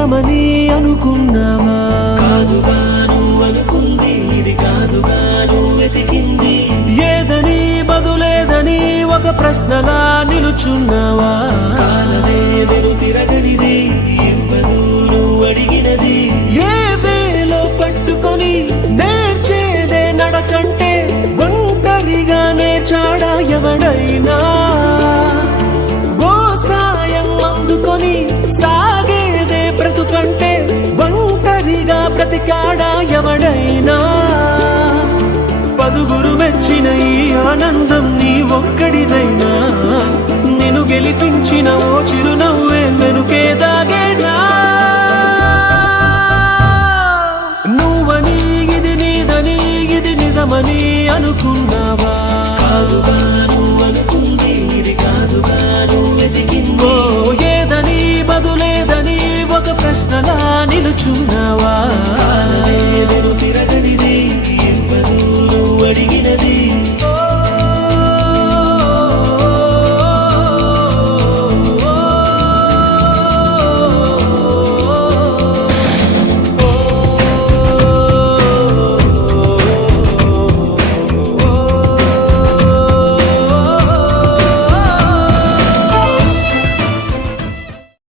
మోసమని అనుకున్నావా? కాదుగాను అనుకుంది, ఇది కాదుగాను వెతికింది. ఏదని బదులేదని ఒక ప్రశ్నలా నిలుచున్నావా? కాలమే వెను తిరగనిది, ఇవ్వదు నువ్వు అడిగినది. ఏ వేలో పట్టుకొని నేర్చేదే నడకంటే ఒంటరిగా నేర్చాడా ఎవడైనా? ఓ సాయం అందుకొని సాగేదే బ్రతుకంటే ఒంటరిగా బ్రతికాడా ఎవడైనా? పదుగురు మెచ్చిన ఈ ఆనందం నీ ఒక్కడిదైనా? నిన్ను గెలిపించిన ఓ చిరునవ్వే వెనుకే